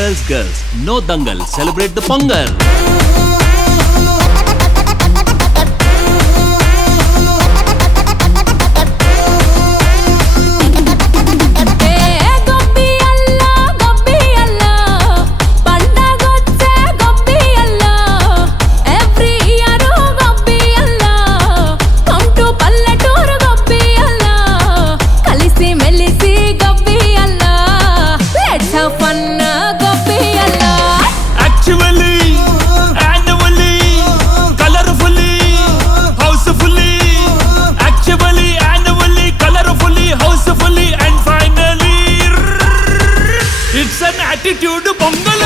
Girls, no dangal, celebrate the Pongal. Attitude Pongal.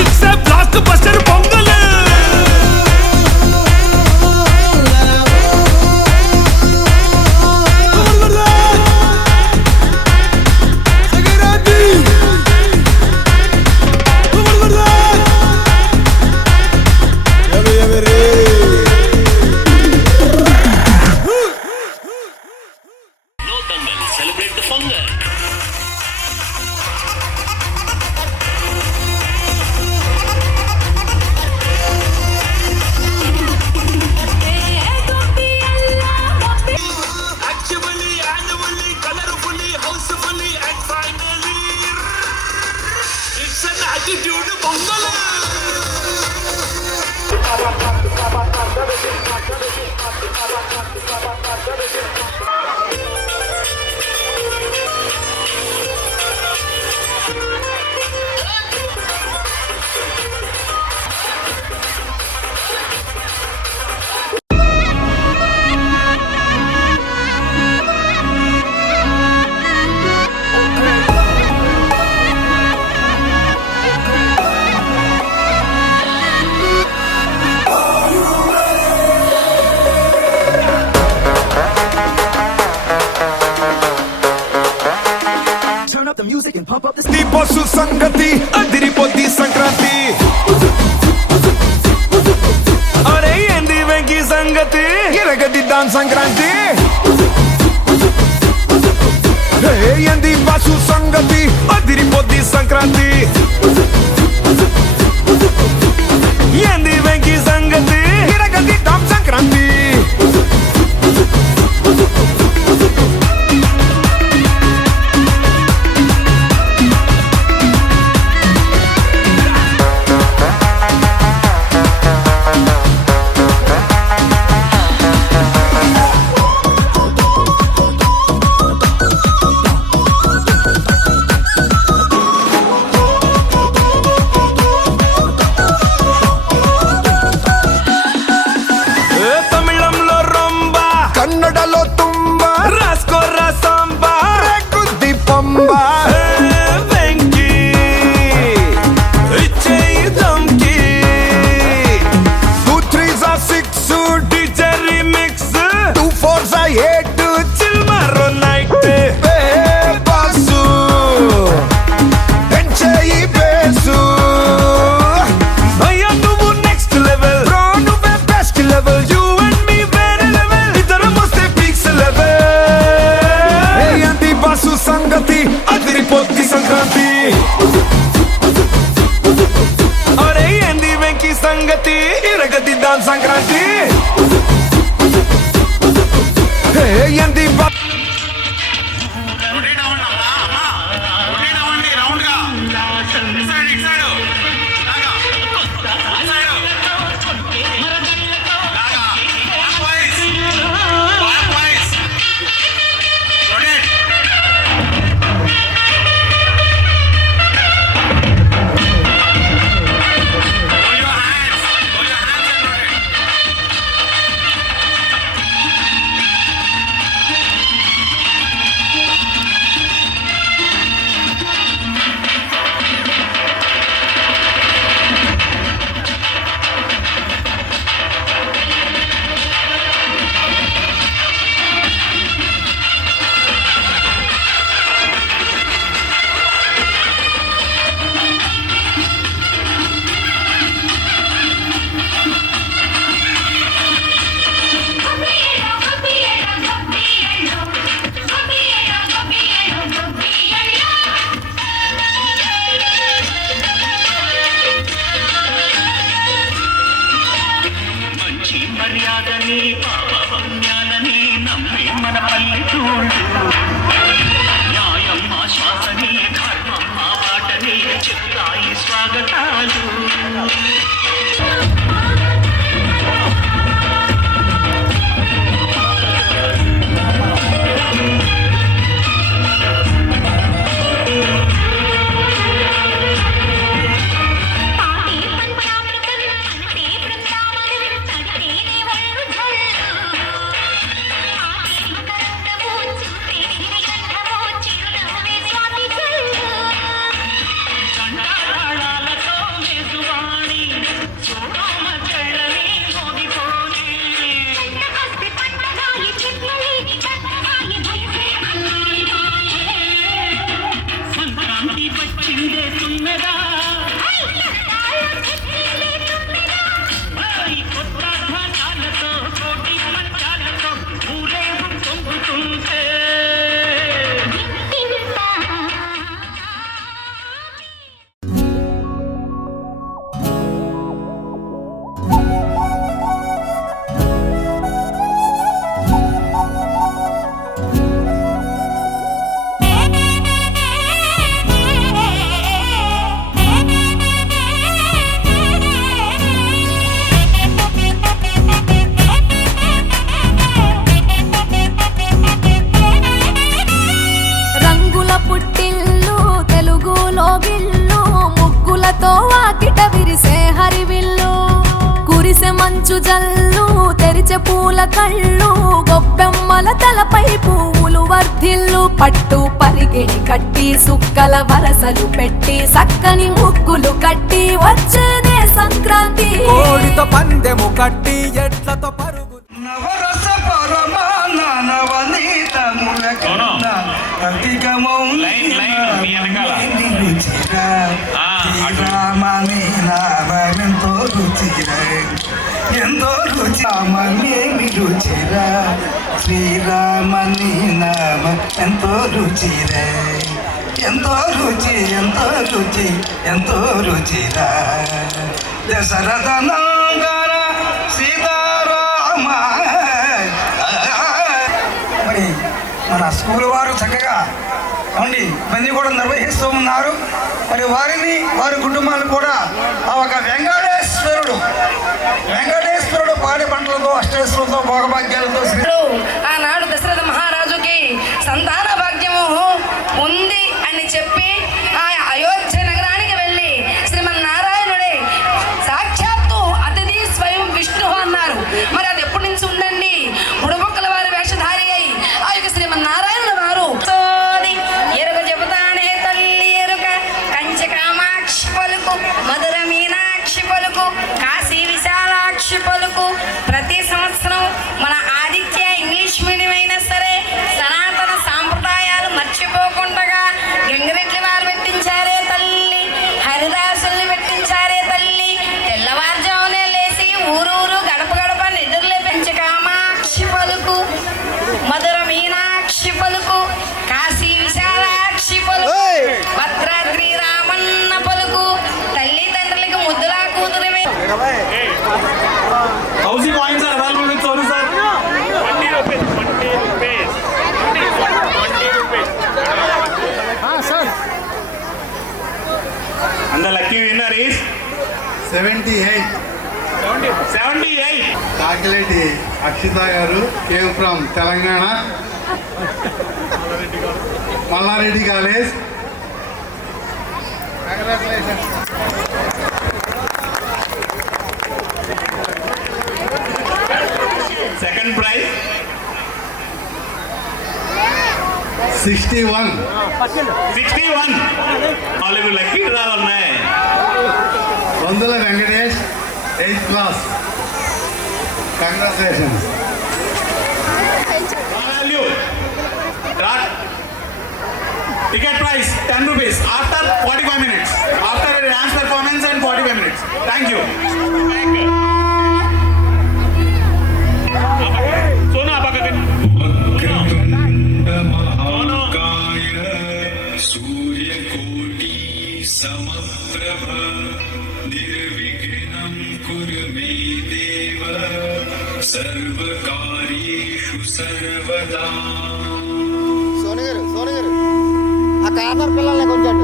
It's a blockbuster Pongal. Celebrate the Pongal. Actually, annually, colorfully, housefully, and finally, it's an attitude Pongal. The music and pump up the పశు సంగతి అదిరిపోద్ది సంక్రాంతి అరే ఏంది వెంకీ సంగతి ఎరగదిద్దాం సంక్రాంతి ఏంది పశు సంగతి అదిరిపోద్ది సంక్రాంతి ఏంది వెంకీ సంగతి ఎరగదిద్దాం సంక్రాంతి మెరిసే హరివిల్లు కురిసె మంచు జల్లు తెరిచే పూల కళ్ళు గొబ్బెమ్మల తలపై పువ్వులు వర్ధిల్లు పట్టు పరిగెడి కట్టి సుక్కల వరసలు పెట్టి సక్కని ముక్కులు కట్టి వచ్చేనే సంక్రాంతి కోడితో పందెము కట్టి ఎట్లతో పరుగు నవరస పరమాన నవనీతముల కన్నా అధికమౌ శ్రీరామని నామెంతో రుచిరా ఎంతో రుచి రామనేమి రుచిరా శ్రీరామని నామ ఎంతో రుచిరా ఎంతో రుచి ఎంతో రుచి ఎంతో రుచిరా దశరథ నందన సీతారామ మరి మన స్కూల్ వారు చక్కగా అండి ఇవన్నీ కూడా నిర్వహిస్తూ ఉన్నారు. మరి వారిని వారి కుటుంబాలు కూడా ఆ ఒక వెంకటేశ్వరుడు పాడి పంటలతో అష్టేశ్వరులతో భోగభాగ్యాలతో ఆనాడు దశరథ మహారాజుకి సంతాన భాగ్యము ఉంది అని చెప్పి ఆ అయోధ్య నగరానికి వెళ్ళి శ్రీమన్నారాయణుడే సాక్షాత్తు అతిథి స్వయం విష్ణు అన్నారు. మరి అది ఎప్పటి నుంచి ఉందండి? బుడబొక్కల వారి వేషధారి అయి ఆ యొక్క శ్రీమన్నారాయణుడు వారు ఎరుక చెబుతానే తల్లి ఎరుక కంచి కామాక్షి పలుకు మధుర మీనాక్షి పలుకు కాశీ విశాలాక్షి పలుకు ప్రతి సంవత్సరం మన ఆదిత్య ఇంగ్లీష్ మీడియం అయినా సరే సనాతన సాంప్రదాయాలు మర్చిపోకుండా గంగిరెడ్డి వారు పెట్టించారే తల్లి, హరిదాసుల్ని పెట్టించారే తల్లి. తెల్లవారుజామునే లేచి ఊరూరు గడప గడప నిద్రలే పెంచి కామాక్షి పలుకు మధుర మీనాక్షి పలుకు కాశీ విశాలాక్షి పలుకు భద్రాద్రి రామన్న పలుకు తల్లిదండ్రులకు ముద్దులా కూతురివే. Housing coins are available with Sonu sir. 20 rupees. 20 rupees. 20 rupees. Sir. And the lucky winner is 78. 78. Kakileti Akshitha గారు came from Telangana Malla Reddy college. Congratulation. Second prize 61. 61. నాలుగు లక్కీ డ్రాలు ఉన్నాయి. వందల Venkatesh 8th class. Congratulations. Value. Ticket price 10 rupees after 45 minutes. After a dance performance and 45 minutes. Thank you. Sonu apakah सूर्यकोटि समप्रभ निर्विघ्नं कुरु मे देव सर्वकार्येषु सर्वदा. సోని గారు ఆ కార్నర్ పిల్లల్ని కొంచెం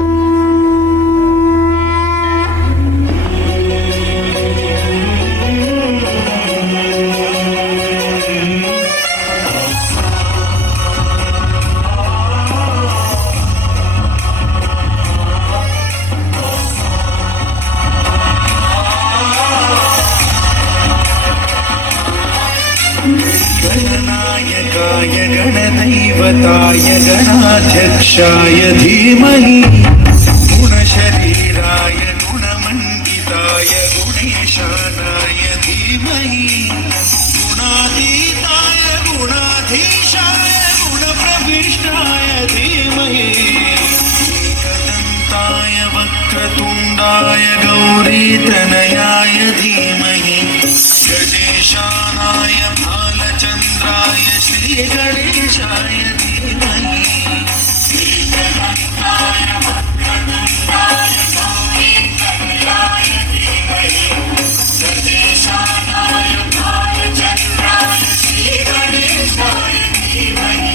गणनायकाय गणदैवताय गणाध्यक्षाय धीमहि गुणशरीराय गुणमण्डिताय गुणेशानाय धीमहि गुणातीताय गुणाधीशाय गुणप्रविष्टाय धीमहि एकदन्ताय वक्रतुण्डाय गौरीतनयाय धीमहि गणेशानाय भालचन्द्राय श्रीगणेशाय धीमहि श्रीगणेशाय वक्रतुण्डाय गौरीतनयाय धीमहि गणेशानाय भालचन्द्राय श्रीगणेशाय धीमहि.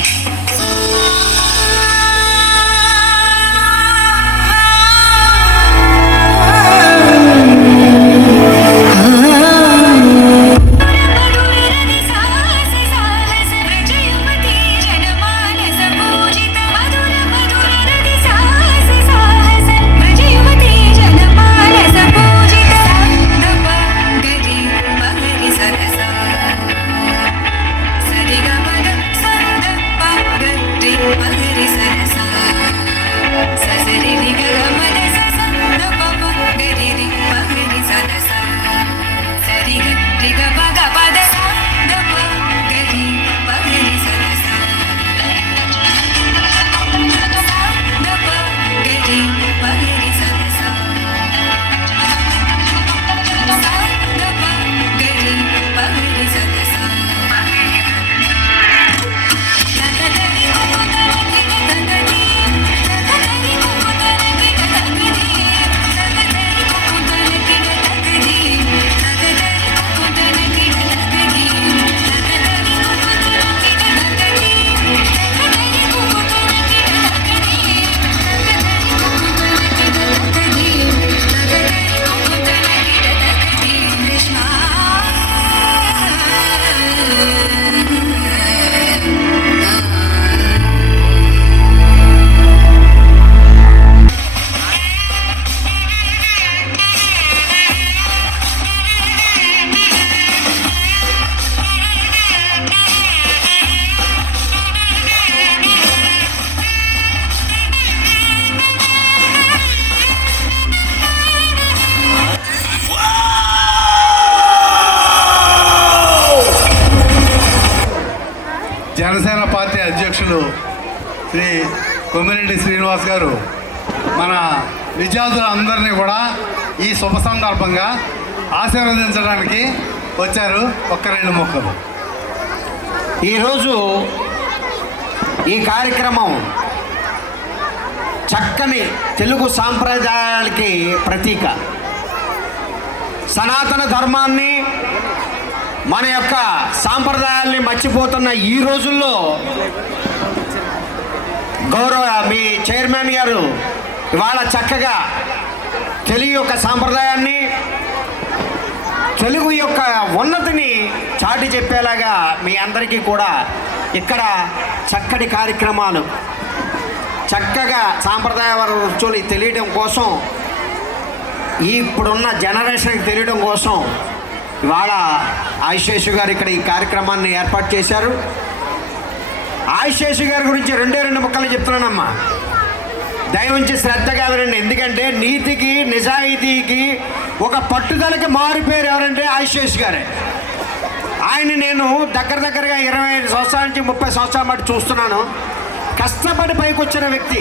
జయమతి జనమాల గౌరవనీయులు శ్రీ కొమ్మిరెడ్డి శ్రీనివాస్ గారు మన విద్యార్థులందరినీ కూడా ఈ శుభ సందర్భంగా ఆశీర్వదించడానికి వచ్చారు. ఒక్క 2 మొక్కలు. ఈరోజు ఈ కార్యక్రమం చక్కని తెలుగు సాంప్రదాయాలకి ప్రతీక. సనాతన ధర్మాన్ని, మన యొక్క సాంప్రదాయాల్ని మర్చిపోతున్న ఈ రోజుల్లో గౌరవ మీ చైర్మన్ గారు ఇవాళ చక్కగా తెలుగు యొక్క సాంప్రదాయాన్ని, తెలుగు యొక్క ఉన్నతిని చాటి చెప్పేలాగా మీ అందరికీ కూడా ఇక్కడ చక్కటి కార్యక్రమాలు, చక్కగా సాంప్రదాయ రుచులు తెలియడం కోసం, ఇప్పుడున్న జనరేషన్కి తెలియడం కోసం ఇవాళ ఆయుషేషు గారు ఇక్కడ ఈ కార్యక్రమాన్ని ఏర్పాటు చేశారు. ఆయుషేషు గారి గురించి 2 ముక్కలు చెప్తున్నానమ్మా, దయవుంచి శ్రద్ధగా వినండి. ఎందుకంటే నీతికి, నిజాయితీకి, ఒక పట్టుదలకి మారిపోయారు ఎవరంటే ఆయుషేషు గారే. ఆయన నేను దగ్గరగా 25 సంవత్సరాల నుంచి 30 సంవత్సరాల పాటు చూస్తున్నాను. కష్టపడి పైకి వచ్చిన వ్యక్తి,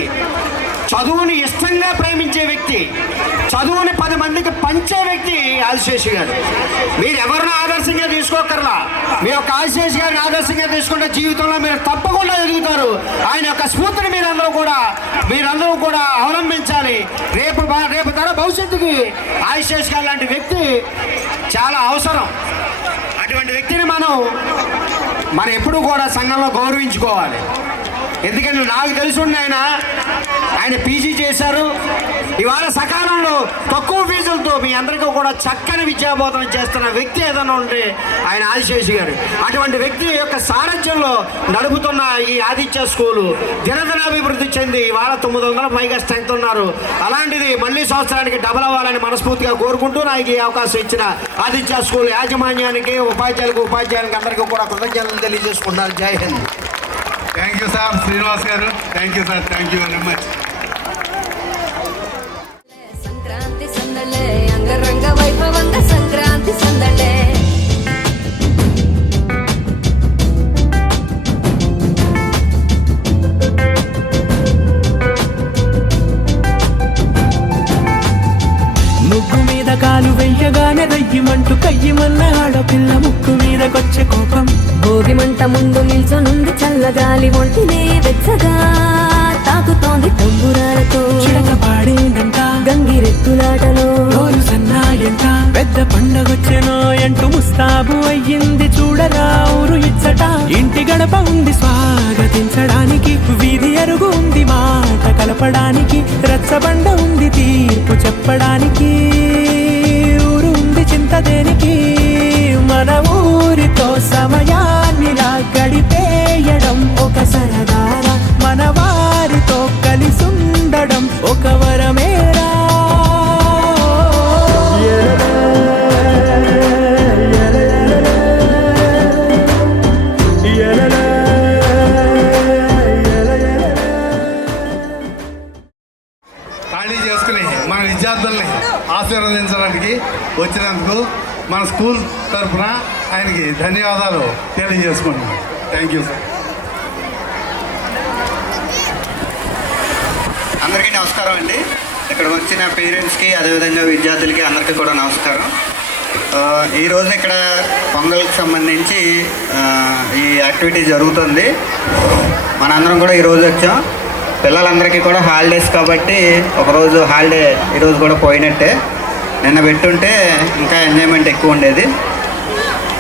చదువుని ఇష్టంగా ప్రేమించే వ్యక్తి, చదువుని 10 మందికి పంచే వ్యక్తి ఆదిశేషి గారు. మీరు ఎవరిని ఆదర్శంగా తీసుకోకర్లా, మీ యొక్క ఆదిశేషి గారిని ఆదర్శంగా తీసుకుంటే జీవితంలో మీరు తప్పకుండా ఎదుగుతారు. ఆయన యొక్క స్ఫూర్తిని మీరందరూ కూడా అవలంబించాలి. రేపు తర భవిష్యత్తుకి ఆదిశేషి గారు లాంటి వ్యక్తి చాలా అవసరం. అటువంటి వ్యక్తిని మనం ఎప్పుడూ కూడా సంఘంలో గౌరవించుకోవాలి. ఎందుకంటే నాకు తెలిసి ఆయన పీజీ చేశారు. ఇవాళ సకాలంలో తక్కువ ఫీజులతో మీ అందరికీ కూడా చక్కని విద్యాబోధన చేస్తున్న వ్యక్తి ఏదైనా ఉంటే ఆయన ఆదిశేషి గారు. అటువంటి వ్యక్తి యొక్క సారథ్యంలో నడుపుతున్న ఈ ఆదిత్య స్కూలు దినదినాభివృద్ధి చెంది ఇవాళ 900 పైగా స్ట్రెంత్ ఉన్నారు. అలాంటిది మళ్ళీ సంవత్సరానికి డబల్ అవ్వాలని మనస్ఫూర్తిగా కోరుకుంటూ నాకు ఈ అవకాశం ఇచ్చిన ఆదిత్య స్కూల్ యాజమాన్యానికి, ఉపాధ్యాయులకు అందరికీ కూడా కృతజ్ఞతలు తెలియజేసుకుంటున్నారు. జై Hind. Thank you sir Srinivas garu. Thank you sir. Thank you very much. Sankranti సందడే అంగరంగ వైభవంగా సంక్రాంతి సందడే. ముగ్గు మీద కాలు వెయ్యగానే రయ్యమంటూ కయ్యమన్న ఆడపిల్ల ముక్కు మీదకొచ్చే కోపం. భోగి మంట ముందు నిల్చొనుంది చల్లగాలి ఒంటినే వెచ్చగా తాకుతోంది తంబురాలతో. చిడక పాడేందంట గంగిరెత్తులాటలో రోజు సన్నాయంట. పెద్ద పండగొచ్చెనో అంటూ ముస్తాబు అయ్యింది చూడరా ఊరు ఇచ్చట. ఇంటి గడప ఉంది స్వాగతించడానికి, వీధి అరుగు ఉంది మాట కలపడానికి, రచ్చబండ ఉంది తీర్పు చెప్పడానికి, ఊరు ఉంది చింత దేనికి. మన ఊరితో సమయాన్నిలా గడిపేయడం ఒక సరదారా, మన వారితో కలిసుండడం ఒక వరమేరా. ఖాళీ చేసుకుని మన విద్యార్థుల్ని ఆశీర్వదించడానికి వచ్చినందుకు మన స్కూల్ తరఫున ఆయనకి ధన్యవాదాలు తెలియజేసుకుంటున్నాం. Thank you sir. అందరికీ నమస్కారం అండి. ఇక్కడ వచ్చిన పేరెంట్స్కి, అదేవిధంగా విద్యార్థులకి అందరికీ కూడా నమస్కారం. ఈరోజు ఇక్కడ పొంగల్కి సంబంధించి ఈ యాక్టివిటీ జరుగుతుంది. మనందరం కూడా ఈరోజు వచ్చాం. పిల్లలందరికీ కూడా హాలిడేస్ కాబట్టి ఒకరోజు హాలిడే ఈరోజు కూడా పోయినట్టే. నిన్న పెట్టుంటే ఇంకా ఎంజాయ్మెంట్ ఎక్కువ ఉండేది.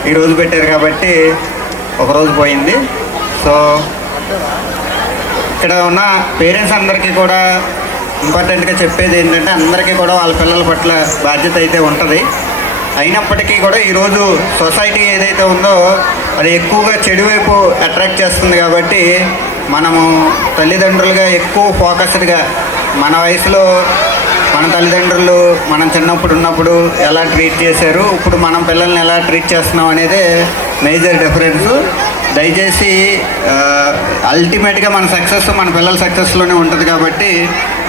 ఈరోజు పెట్టారు కాబట్టి ఒకరోజు పోయింది. సో ఇక్కడ ఉన్న పేరెంట్స్ అందరికీ కూడా ఇంపార్టెంట్గా చెప్పేది ఏంటంటే, అందరికీ కూడా వాళ్ళ పిల్లల పట్ల బాధ్యత అయితే ఉంటుంది. అయినప్పటికీ కూడా ఈరోజు సొసైటీ ఏదైతే ఉందో అది ఎక్కువగా చెడు వైపు అట్రాక్ట్ చేస్తుంది. కాబట్టి మనము తల్లిదండ్రులుగా ఎక్కువ ఫోకస్డ్గా మన వయసులో మన తల్లిదండ్రులు మనం చిన్నప్పుడు ఉన్నప్పుడు ఎలా ట్రీట్ చేశారు, ఇప్పుడు మనం పిల్లల్ని ఎలా ట్రీట్ చేస్తున్నాం అనేది మేజర్ డిఫరెన్స్. దయచేసి అల్టిమేట్గా మన సక్సెస్ మన పిల్లల సక్సెస్లోనే ఉంటుంది. కాబట్టి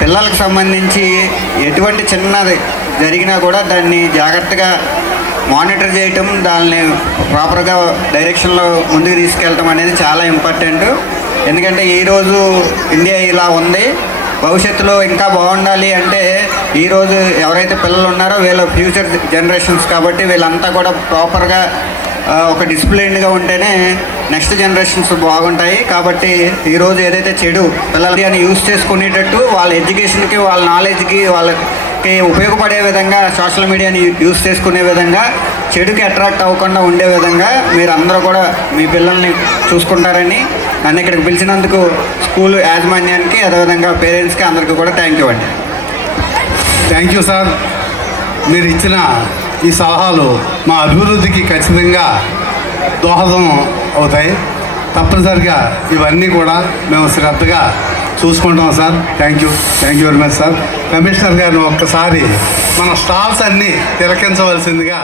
పిల్లలకు సంబంధించి ఎటువంటి చిన్నది జరిగినా కూడా దాన్ని జాగ్రత్తగా మానిటర్ చేయటం, దాన్ని ప్రాపర్గా డైరెక్షన్లో ముందుకు తీసుకెళ్ళటం అనేది చాలా ఇంపార్టెంట్. ఎందుకంటే ఈరోజు ఇండియా ఇలా ఉంది, భవిష్యత్తులో ఇంకా బాగుండాలి అంటే ఈరోజు ఎవరైతే పిల్లలు ఉన్నారో వీళ్ళ ఫ్యూచర్ జనరేషన్స్ కాబట్టి వీళ్ళంతా కూడా ప్రాపర్గా ఒక డిసిప్లైన్డ్గా ఉంటేనే నెక్స్ట్ జనరేషన్స్ బాగుంటాయి. కాబట్టి ఈరోజు ఏదైతే చెడు పిల్లలు అని యూజ్ చేసుకునేటట్టు వాళ్ళ ఎడ్యుకేషన్కి, వాళ్ళ నాలెడ్జ్కి, వాళ్ళకి ఉపయోగపడే విధంగా సోషల్ మీడియాని యూజ్ చేసుకునే విధంగా, చెడుకి అట్రాక్ట్ అవ్వకుండా ఉండే విధంగా మీరు అందరూ కూడా మీ పిల్లల్ని చూసుకుంటారని నన్ను ఇక్కడికి పిలిచినందుకు స్కూల్ యాజమాన్యానికి, అదేవిధంగా పేరెంట్స్కి అందరికీ కూడా థ్యాంక్ యూ అండి. Thank you sir. మీరు ఇచ్చిన ఈ సలహాలు మా అభివృద్ధికి ఖచ్చితంగా దోహదం అవుతాయి. తప్పనిసరిగా ఇవన్నీ కూడా మేము శ్రద్ధగా చూసుకుంటాం sir. Thank you very much sir. Commissioner గారిని ఒక్కసారి మన స్టాఫ్స్ అన్నీ తిలకించవలసిందిగా.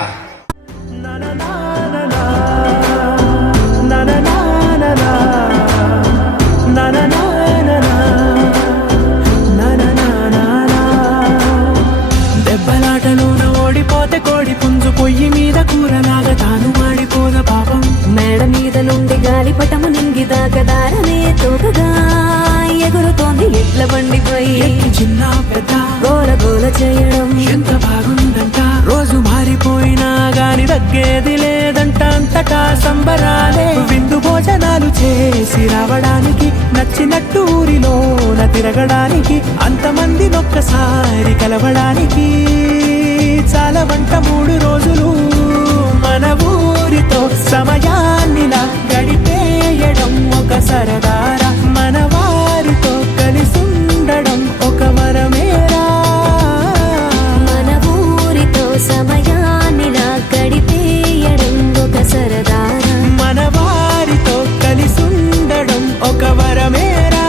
దెబ్బలాటలోన ఓడిపోతే కోడి పుంజు పొయ్యి మీద కూరలాగా తాను మాడిపోద పాపం. మేడ మీద నుండి గాలిపటము నింగి దాకదారనే తోకగా ఎగురుతోంది ఎడ్ల బండిపై. చిన్న పెద్ద గోల గోల చేయడం ఎంత బాగుందంట. రోజు మారిపోయినా గాని తగ్గేది లేదంట. అంతటా సంబరాలే, విందు భోజనాలు చేసి రావడానికి, నచ్చినట్టు ఊరిలోన తిరగడానికి, అంతమంది ఒక్కసారి కలవడానికి చాలా వంట 3 రోజులు మన ఊరితో సమయాన్నిలా గడిపేయడం ఒక సరదారా. మన వారితో కలిసుండడం ఒక వరమేరా. మన ఊరితో సమయాన్నిలా గడిపేయడం ఒక సరదారా. మన వారితో కలిసుండడం ఒక వరమేరా.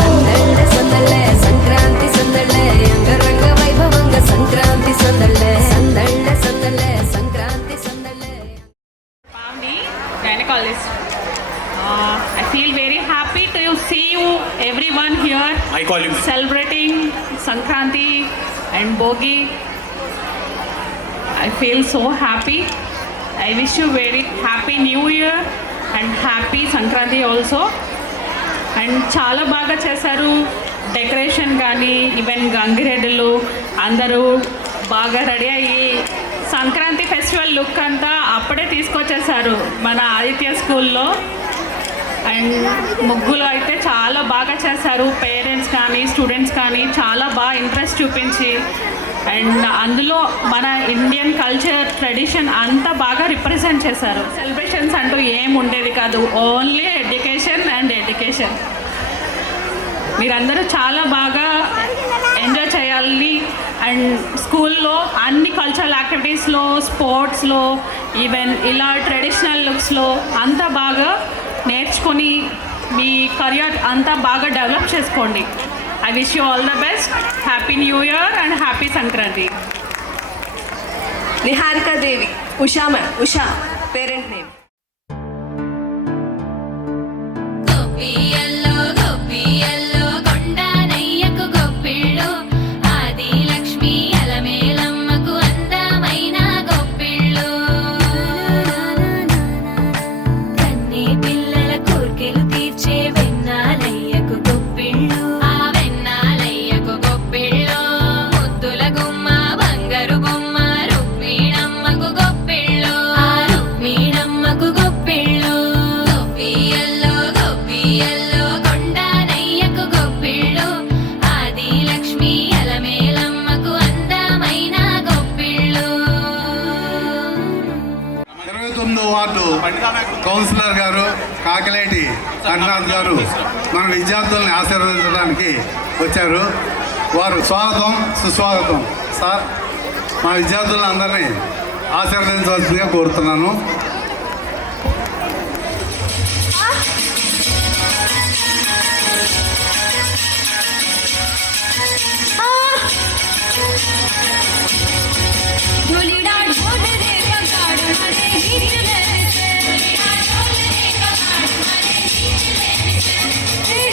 సందళ్ళ సందళ్ళే సంక్రాంతి సందళ్ళే అంగరంగ వైభవంగా Sankranti సందళ్ళే. సందళ్ళ సందళ్ళే Sankranti సందళ్ళే. Pavni, gynecologist. I feel very happy to see you, everyone here, I call you. celebrating Sankranti and Bogi. I feel so happy. I wish you very happy New Year and happy Sankranti also. And చాలా బాగా చేశారు decoration కానీ, even గంగిరెడ్డిలు అందరూ బాగా ready అయ్యి Sankranti festival look అంతా అప్పుడే తీసుకొచ్చేసారు మన ఆదిత్య స్కూల్లో. అండ్ ముగ్గులు అయితే చాలా బాగా చేశారు. పేరెంట్స్ కానీ స్టూడెంట్స్ కానీ చాలా బాగా ఇంట్రెస్ట్ చూపించి, అండ్ అందులో మన ఇండియన్ కల్చర్ ట్రెడిషన్ అంతా బాగా రిప్రజెంట్ చేశారు. సెలబ్రేషన్స్ అంటూ ఏం ఉండేది కాదు, ఓన్లీ ఎడ్యుకేషన్ అండ్ ఎడ్యుకేషన్. మీరందరూ చాలా బాగా ఎంజాయ్ చేయాలి. అండ్ స్కూల్లో అన్ని కల్చరల్ యాక్టివిటీస్లో, స్పోర్ట్స్లో, ఈవెన్ ఇలా ట్రెడిషనల్ లుక్స్లో అంతా బాగా నేర్చుకొని మీ కెరియర్ అంతా బాగా డెవలప్ చేసుకోండి. I wish you all the best. Happy New Year and happy Sankranti. Niharika Devi, Usha parent name. Ward councillor గారు కాకలేటి హరినాథ్ గారు మన విద్యార్థుల్ని ఆశీర్వదించడానికి వచ్చారు. వారు స్వాగతం సుస్వాగతం. సార్, మా విద్యార్థులందరినీ ఆశీర్వదించవలసిందిగా కోరుతున్నాను. Hey,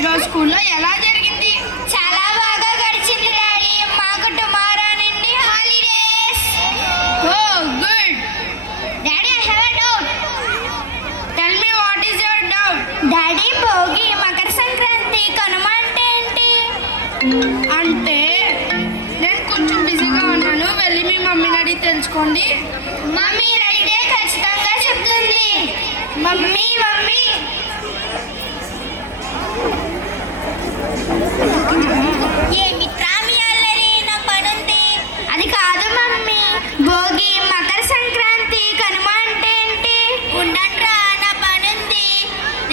ఈరోజు స్కూల్లో ఎలా జరిగింది? చాలా బాగా గడిచింది డాడీ. మాకు టుమారో నుండి holidays. Oh good daddy, I have a doubt. Tell me what is your doubt? Daddy, Bhogi, Makara Sankranti, Kanuma అంటే ఏంటి? అంటే నేను కొంచెం బిజీగా ఉన్నాను, వెళ్ళి మీ మమ్మీని అడిగి తెలుసుకోండి. మమ్మీ అడిగితే ఖచ్చితంగా చెప్తుంది. మమ్మీ మమ్మీ ఏమిట్రా మీ అల్లరి? నా పనుంది. అది కాదు మమ్మీ, భోగి, మకర సంక్రాంతి, కనుమ అంటే ఏంటి? ఉండండ్రా, నా పనుంది.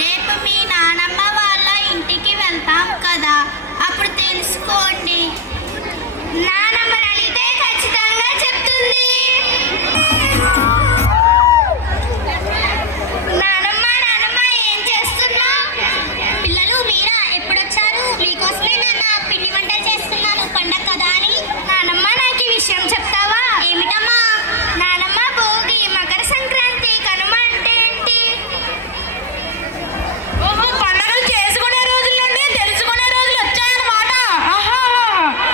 రేపు మీ నానమ్మ వాళ్ళ ఇంటికి వెళ్తాం కదా, అప్పుడు తెలుసుకోండి. నానమ్మని అడిగితే ఖచ్చితంగా చెప్తుంది. నానమ్మ నానమ్మ ఏం చేస్తున్నావు? పిల్లలు మీరా ఎప్పుడొచ్చారు? మీకోసమే నాన్న పిండి వంటలు చేస్తున్నాను, పండగ కదా అని. నానమ్మ నాకు ఈ విషయం చెప్తావా? ఏమిటమ్మా? నానమ్మ, భోగి, మకర సంక్రాంతి, కనుమ అంటే ఏంటి? ఓహో, పండగలు చేసుకునే రోజుల నుండి తెలుసుకునే రోజులు వచ్చాయన్నమాట.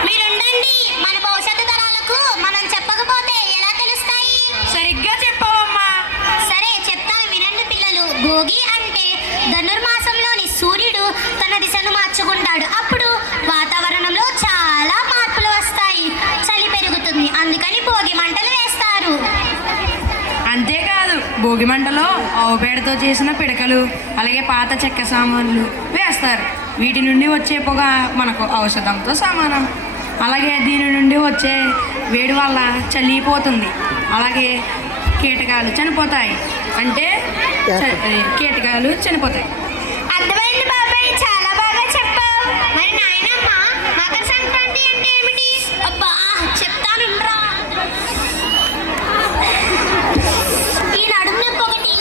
మీరుండండి, మన భవిష్యత్తు తరాలకు మనం చెప్పకపోతే ఎలా తెలుస్తాయి? సరిగ్గా చెప్పవమ్మా. సరే చెప్తాను, వినండి పిల్లలు. భోగి అంటే ధనుర్మాసంలోని సూర్యుడు తన దిశను మార్చుకుంటాడు. అప్పుడు వాతావరణంలో చాలా మార్పులు వస్తాయి, చలి పెరుగుతుంది, అందుకని భోగి మంటలు వేస్తారు. అంతేకాదు, భోగి మంటలో ఆవు పేడతో చేసిన పిడకలు, అలాగే పాత చెక్క సామాన్లు వేస్తారు. వీటి నుండి వచ్చే పొగ మనకు ఔషధంతో సమానం. అలాగే దీని నుండి వచ్చే వేడి వల్ల చలిపోతుంది, అలాగే కీటకాలు చనిపోతాయి. అంటే కీటకాలు చనిపోతాయి. అర్థమైంది బాబాయ్, చాలా బాగా చెప్పావు. మరి నాయనమ్మ, మకర సంక్రాంతి అంటే ఏమిటి? అబ్బా చెప్తాను రా. ఈ నడుము నొప్పి ఒకటి.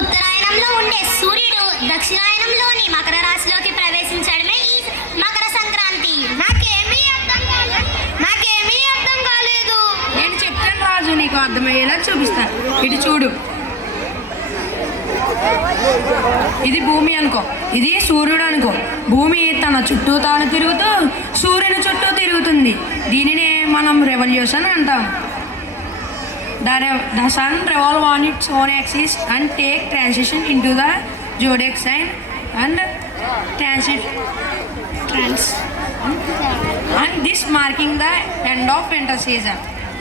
ఉత్తరాయణంలో ఉండే సూర్యుడు దక్షిణాయనంలోని మకర రాశిలోకి ప్రవేశించడమే ఈ మకర సంక్రాంతి. నాకేమీ అర్థం కాలేదు. నేను చెప్తాను రాజు, నీకు అర్థమయ్యేలా చూపిస్తాను. ఇటు చూడు, ఇది భూమి అనుకో, ఇది సూర్యుడు అనుకో. భూమి తన చుట్టూ తాను తిరుగుతూ సూర్యుని చుట్టూ తిరుగుతుంది. దీనినే మనం రెవల్యూషన్ అంటాం. The sun revolves on its own axis and take transition into the zodiac sign and and this marking the end of winter season.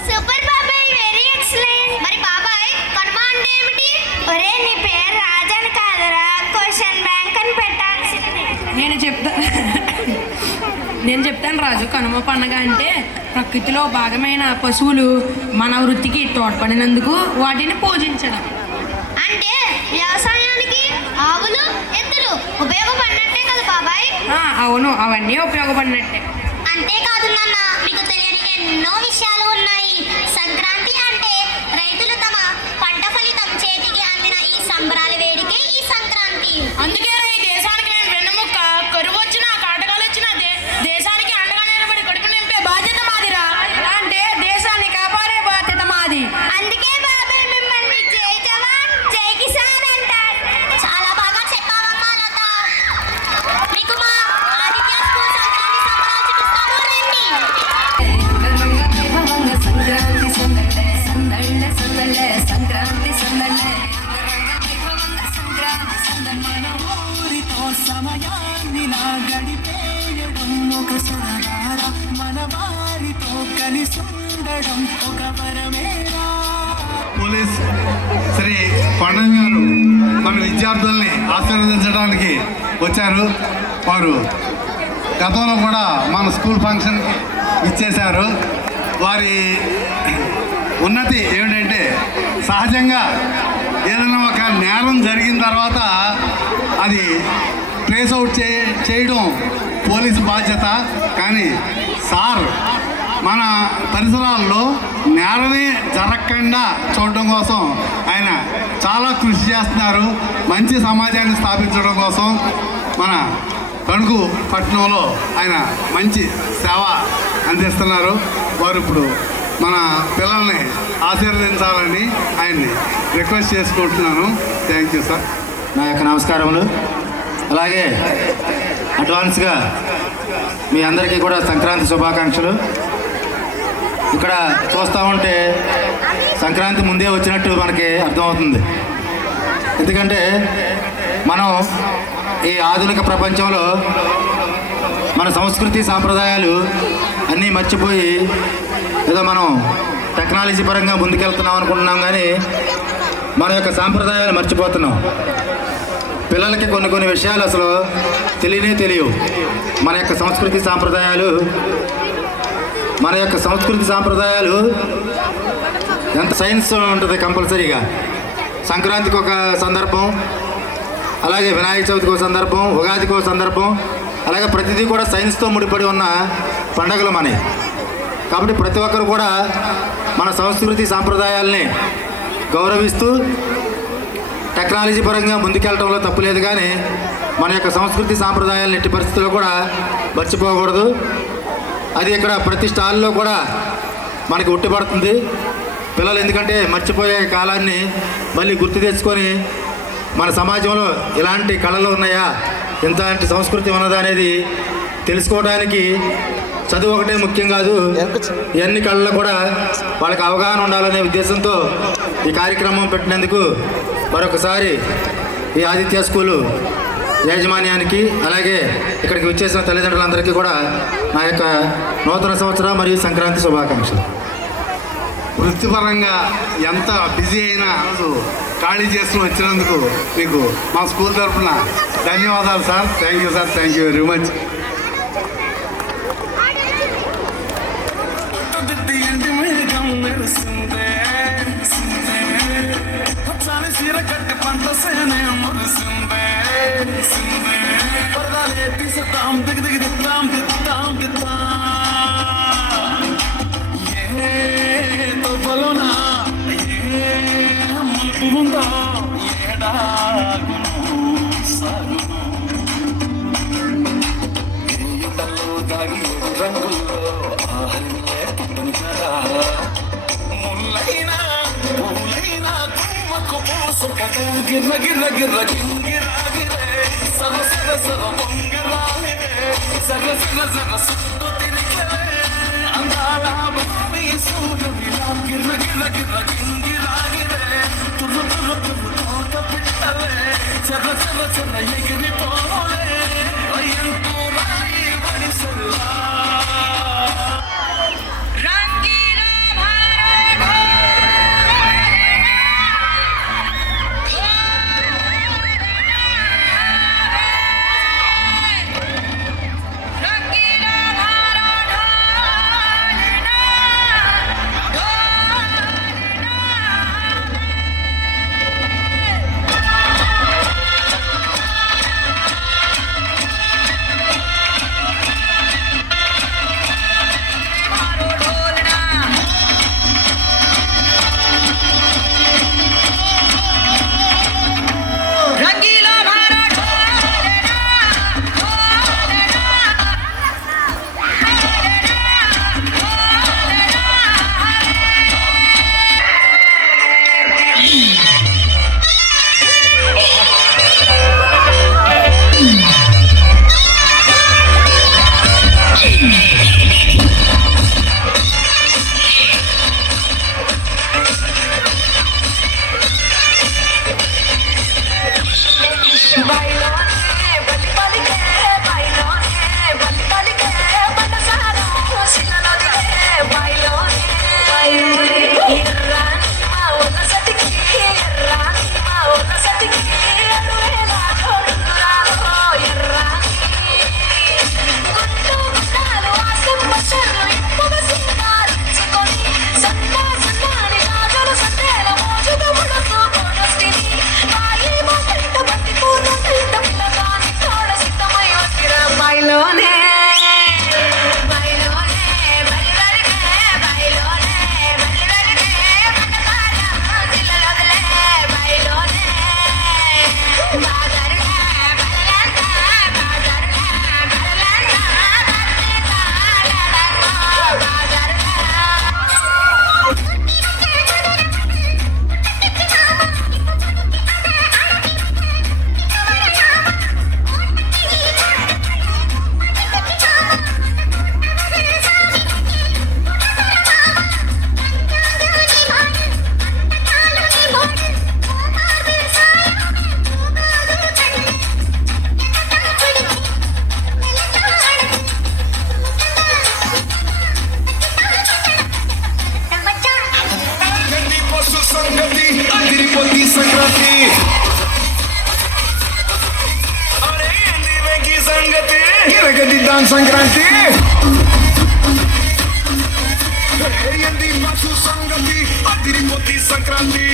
Super బాబాయ్, వెరీ ఎక్సలెంట్. మరి బాబాయ్, కనుమ అంటే ఏమిటి? ఒరే, నీ పేరు రాజన్ కాదురా, క్వశ్చన్ బ్యాంక్ అని పెట్టాల్సింది. నేను చెప్తాను రాజు. కనుమ పండుగ అంటే ప్రకృతిలో భాగమైన పశువులు మన వృత్తికి తోడ్పడినందుకు వాటిని పూజించడం. అంటే వ్యవసాయానికి ఆవులు, ఎద్దులు ఉపయోగపడినట్టే కదా బాబాయ్? అవును, అవన్నీ ఉపయోగపడినట్టే. అంతేకాదు నాన్న, మీకు తెలియని ఎన్నో విషయాలు ఉన్నాయి. సంక్రాంతి అంటే రైతులు తమ పంట ఫలితం చేతికి అందిన ఈ సంబరాల వేడికే ఈ సంక్రాంతి. అందుకే ఈ దేశానికి నేను వెన్నుముక్క. కరువు వచ్చినా, కాటకాలు వచ్చినా దేశానికి అండగా నిలబడి కడుపు నింపే బాధ్యత మాదిరా. అంటే దేశాన్ని కాపాడే బాధ్యత మాది. అందుకే బాబాయ్ మిమ్మల్ని జై జవాన్ జై కిసాన్ అంటారు. చాలా బాగా చెప్పావమ్మా లత. మీకు మా ఆదిత్య స్కూల్ సంక్రాంతి సంబరాలు చూపిస్తాము, రండి. వైభవంగ సంక్రాంతి సందళ్ళే సందళ్ళే సందళ్ళే సంక్రాంతి సందళ్ళే వైభవంగ సంక్రాంతి సందళ్ళే ఊరితో సమయాన్నిలా గడిపేయడం ఒక సరదార, మన వారితో కలిసి ఉండడం ఒక వరమేరా. పోలీస్ శ్రీ పండగ గారు మన విద్యార్థుల్ని ఆశీర్వదించడానికి వచ్చారు. వారు గతంలో కూడా మన స్కూల్ ఫంక్షన్కి ఇచ్చేశారు. వారి ఉన్నతి ఏమిటంటే, సహజంగా ఏదైనా ఒక నేరం జరిగిన తర్వాత అది ట్రేస్ అవుట్ చేయడం పోలీసు బాధ్యత. కానీ సార్ మన పరిసరాల్లో నేరమే జరగకుండా చూడడం కోసం ఆయన చాలా కృషి చేస్తున్నారు. మంచి సమాజాన్ని స్థాపించడం కోసం మన తణుకు పట్టణంలో ఆయన మంచి సేవ అందిస్తున్నారు. వారు ఇప్పుడు మన పిల్లల్ని ఆశీర్వదించాలని ఆయన్ని రిక్వెస్ట్ చేసుకుంటున్నాను. Thank you sir. నా యొక్క నమస్కారములు. అలాగే అడ్వాన్స్గా మీ అందరికీ కూడా సంక్రాంతి శుభాకాంక్షలు. ఇక్కడ చూస్తూ ఉంటే సంక్రాంతి ముందే వచ్చినట్టు మనకి అర్థమవుతుంది. ఎందుకంటే మనం ఈ ఆధునిక ప్రపంచంలో మన సంస్కృతి సాంప్రదాయాలు అన్నీ మర్చిపోయి ఏదో మనం టెక్నాలజీ పరంగా ముందుకెళ్తున్నాం అనుకుంటున్నాం, కానీ మన యొక్క సాంప్రదాయాలు మర్చిపోతున్నాం. పిల్లలకి కొన్ని విషయాలు అసలు తెలియవు. మన యొక్క సంస్కృతి సాంప్రదాయాలు ఎంత సైన్స్ ఉంటుంది కంపల్సరీగా. సంక్రాంతికి ఒక సందర్భం, అలాగే వినాయక చవితికి ఒక సందర్భం, ఉగాదికి ఒక సందర్భం, అలాగే ప్రతిదీ కూడా సైన్స్తో ముడిపడి ఉన్న పండుగలు మనవి. కాబట్టి ప్రతి ఒక్కరు కూడా మన సంస్కృతి సాంప్రదాయాల్ని గౌరవిస్తూ టెక్నాలజీ పరంగా ముందుకెళ్ళడంలో తప్పులేదు, కానీ మన యొక్క సంస్కృతి సాంప్రదాయాలను ఎట్టి పరిస్థితుల్లో కూడా మర్చిపోకూడదు. అది ఇక్కడ ప్రతి స్టాల్లో కూడా మనకి ఉట్టిపడుతుంది. పిల్లలు ఎందుకంటే మర్చిపోయే కాలాన్ని మళ్ళీ గుర్తు తెచ్చుకొని మన సమాజంలో ఇలాంటి కళలు ఉన్నాయా, ఇంతలాంటి సంస్కృతి ఉన్నదా అనేది తెలుసుకోవడానికి చదువు ఒకటే ముఖ్యం కాదు, ఎన్ని కళలు కూడా వాళ్ళకి అవగాహన ఉండాలనే ఉద్దేశంతో ఈ కార్యక్రమం పెట్టినందుకు మరొకసారి ఈ ఆదిత్య స్కూలు యాజమాన్యానికి, అలాగే ఇక్కడికి వచ్చేసిన తల్లిదండ్రులందరికీ కూడా నా యొక్క నూతన సంవత్సరం మరియు సంక్రాంతి శుభాకాంక్షలు. వృత్తిపరంగా ఎంత బిజీ అయినా రోజు ఖాళీ చేసుకుని వచ్చినందుకు మీకు మా స్కూల్ తరఫున ధన్యవాదాలు sir. Thank you sir, thank you very much. గిర్ర గిర్ర గిర్ర గింగిరా గిరే సర సర సర పొంగరాలిరే సర సర సర సుట్టు తిరిగలే అందాల భూమి సూర్యుడిలా గిర్ర గిర్ర గిర్ర గింగిరా గిరే తుర్రు తుర్రు తుర్రు తోట పిట్టలే చర చర చర ఎగిరిపోలే అయ్యంటూ రాయి వడిసల్లా ఇరగదిద్దాం సంక్రాంతి ఏంది పశు సంగతి అదిరిపోతి సంక్రాంతి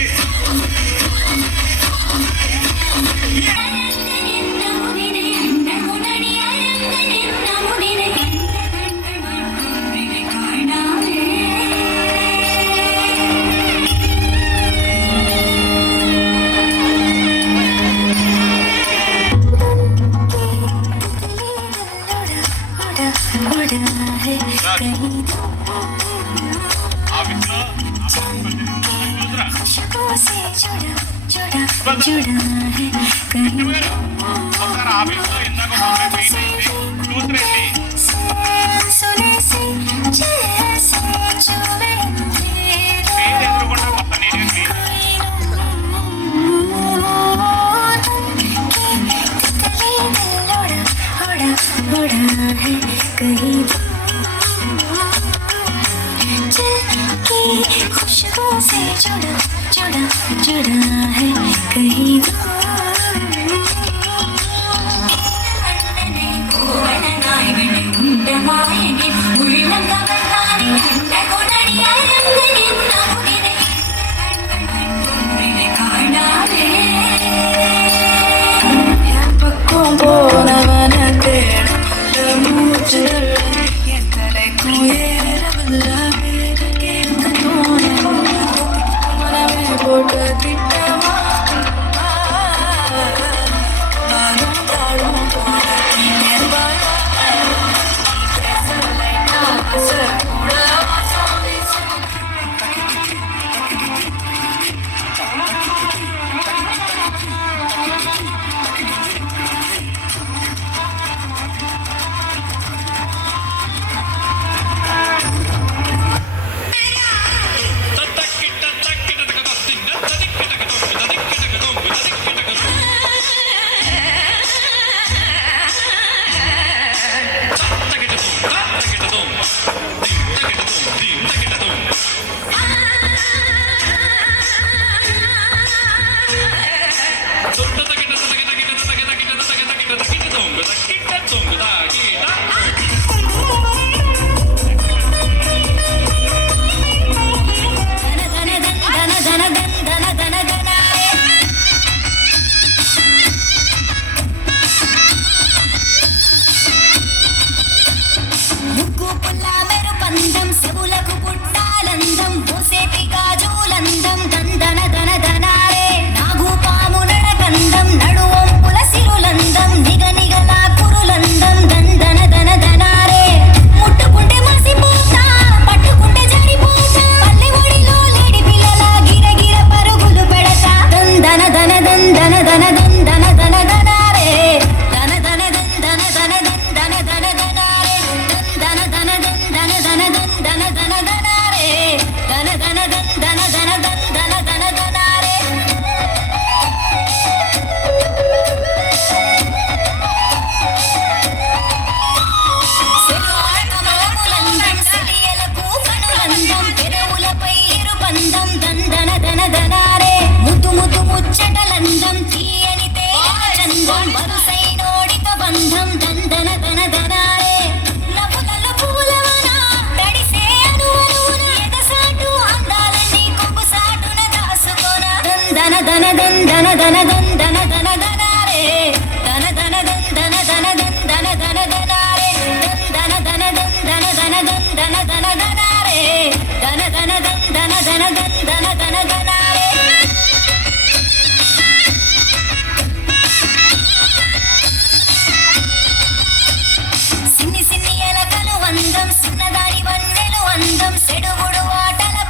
खुशबू से जुड़ा जुड़ा जुड़ा है कहीं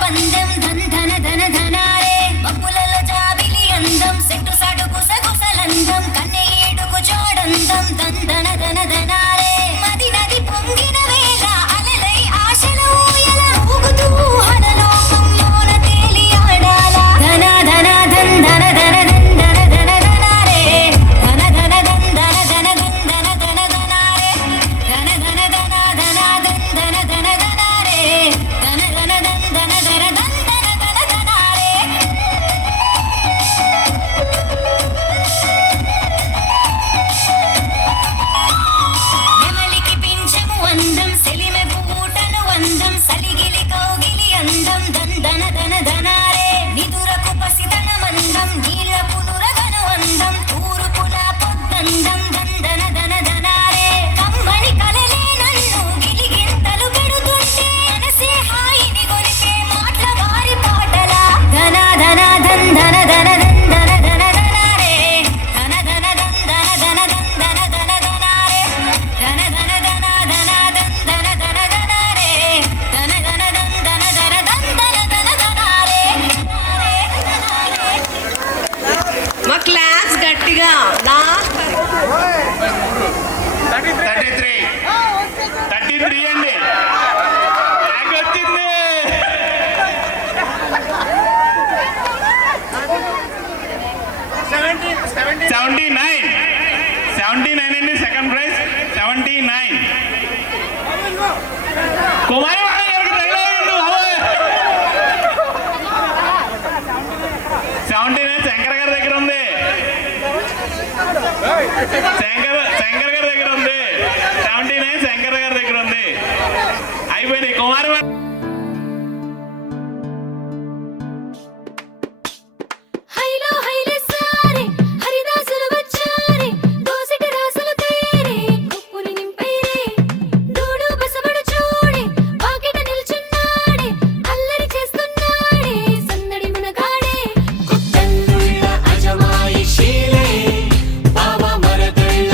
పందెం ధన ధన ధన ధనారే బొమ్మలలో జాబిలి అందం సెట్టు సాటు అందం దందన దన దనారే కమ్మని కలలే నన్ను గిలిగింతలు పెడుతుంటే మనసే హాయిని గొలిపే మాటల వారి పాటల ధన ధన దందన దన దందన దన దనారే ధన ధన దందన దన దందన దన దనారే ధన ధన దన దన దందన దన దనారే ధన ధన దందన దన దందన దన దనారే మా క్లాప్స్ గట్టిగా నా 33 అండి బ్యాగ్ వచ్చింది 79 అండి సెకండ్ ప్రైజ్ 79 కుమారి వాణి గారికి తగిలేయండి బాబోయ్. 79 శంకర్ గారి దగ్గర ఉంది. శంకర్ గారి దగ్గర ఉంది. 79 శంకర్ గారి దగ్గర ఉంది. అయిపోయినాయి కుమారి వాణి. హైలో హైలే సారే హరిదాసులు వచ్చారే దోసిటి రాసులు తేరే కుప్పుని నింపైరే దూడు బసవడు చూడే వాకిట నిల్చున్నాడే అల్లరి చేస్తున్నాడే సందడి మునగాడే కొత్తల్లుళ్ళ అజమాయిషీలే బావ మరదళ్ళ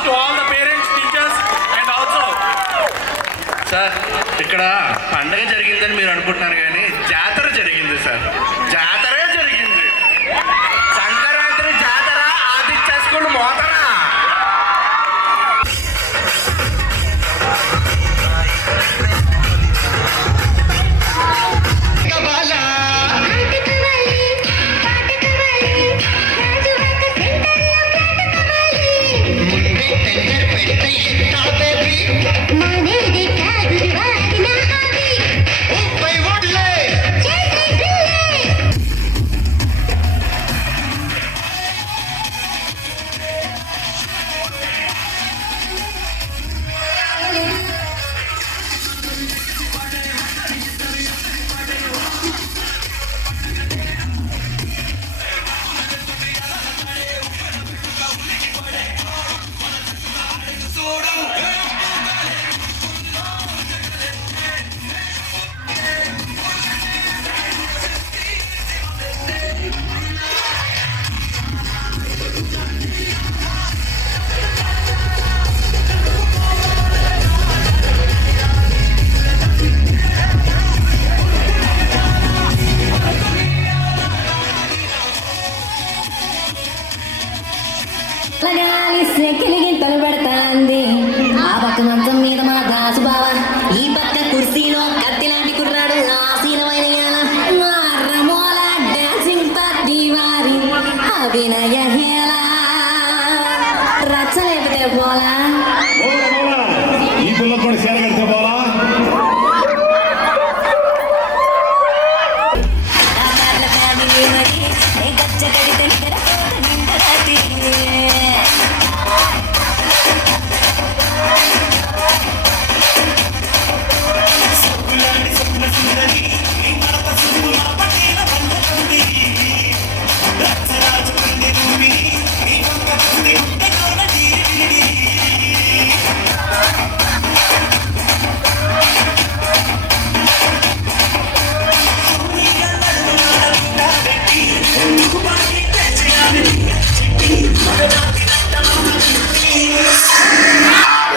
awards to all the parents, teachers and also. Sir ఇక్కడ పండగ జరిగిందని మీరు అనుకుంటున్నారు కానీ జాతర జరిగింది సార్. జాతరే జరిగింది. సంక్రాంతి జాతర ఆదిత్య స్కూల్ మోతరా. గిలిగింతలు పెడతాంది ఆ పక్క మంచం మీద మా దాసు బావ, ఈ పక్క కుర్సీలో కత్తి లాంటి కుర్రాడు ఆసీనమైన రమోల డాన్సింగ్ పార్టీ వారి అభినయ హేళ రచ్చలేపితే పోలా ఈ పిల్ల కూడా చేరగడితే పోలా. ఫ్యామిలీ మరి గచ్చ కడితే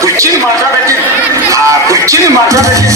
కుర్చీని మాట్లాడబెట్టి